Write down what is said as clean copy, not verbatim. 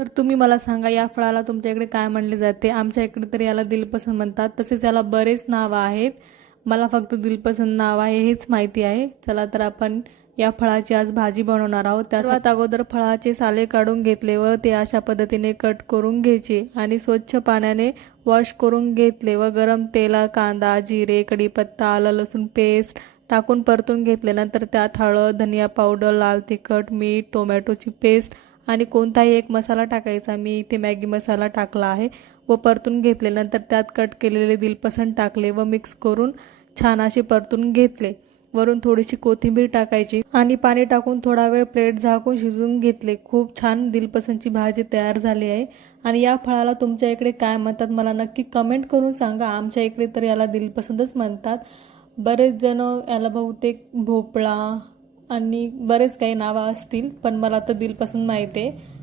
तर तुम्ही मला सांगा, या फळाला तुमच्या इकडे काय म्हणले जाते? आमच्या इकडे तर याला दिलपसंद म्हणतात. तसेच याला बरेच नावं आहेत. मला फक्त दिलपसंद नाव आहे हेच माहिती आहे. चला तर आपण या फळाची आज भाजी बनवणार आहोत. सर्वात अगोदर फळाचे साले काढून घेतले व ते अशा पद्धतीने कट करून घ्यायचे आणि स्वच्छ पाण्याने वॉश करून घेतले व गरम तेलात कांदा, जिरे, कढीपत्ता, आलं लसूण पेस्ट टाकून परतून घेतले. नंतर त्यात हळद, धनिया पावडर, लाल तिखट, मीठ, टोमॅटोची पेस्ट आणि कोणताही एक मसाला टाकायचा. मी इथे मॅगी मसाला टाकला आहे व परतून घेतले. नंतर त्यात कट केलेले दिलपसंद टाकले व मिक्स करून छान असे परतून घेतले. वरून थोडीशी कोथिंबीर टाकायची आणि पाणी टाकून थोडा वेळ प्लेट झाकून शिजवून घेतले. खूप छान दिलपसंदची भाजी तयार झाली आहे. आणि या फळाला तुमच्या इकडे काय म्हणतात मला नक्की कमेंट करून सांगा. आमच्या इकडे तर याला दिलपसंदच म्हणतात. बरेच जण याला बहुतेक भोपळा आणि बरेच काही नावं असतील, पण मला तर दिलपसंद माहिती आहे.